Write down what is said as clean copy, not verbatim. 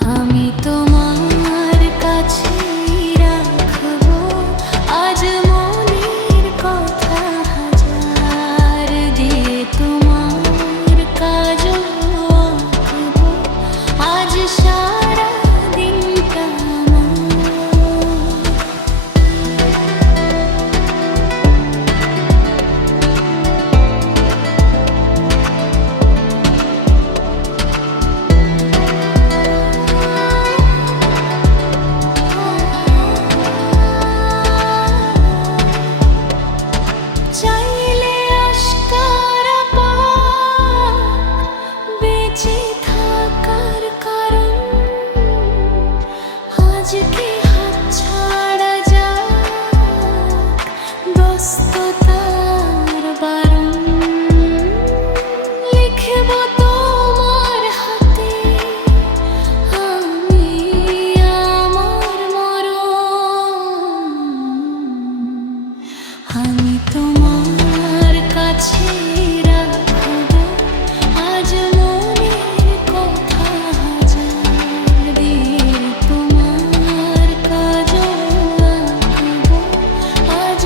আমি তোমার কাছে রাখবো আজ মনের কথা হাজার দিয়ে তোমার কাজল আঁকবো আজ সারা দিনটা চাইলে আশকারা পাক বেঁচে থাকার কারণ আজকে হাতছাড়া যাক ব্যস্ততার বারণ লিখব তোমার হাতে আমি আমার মরণ আমি তোমার কাছে রাখবো আজ মনের কথা হাজার দিয়ে তোমার কাজল আঁকবো আজ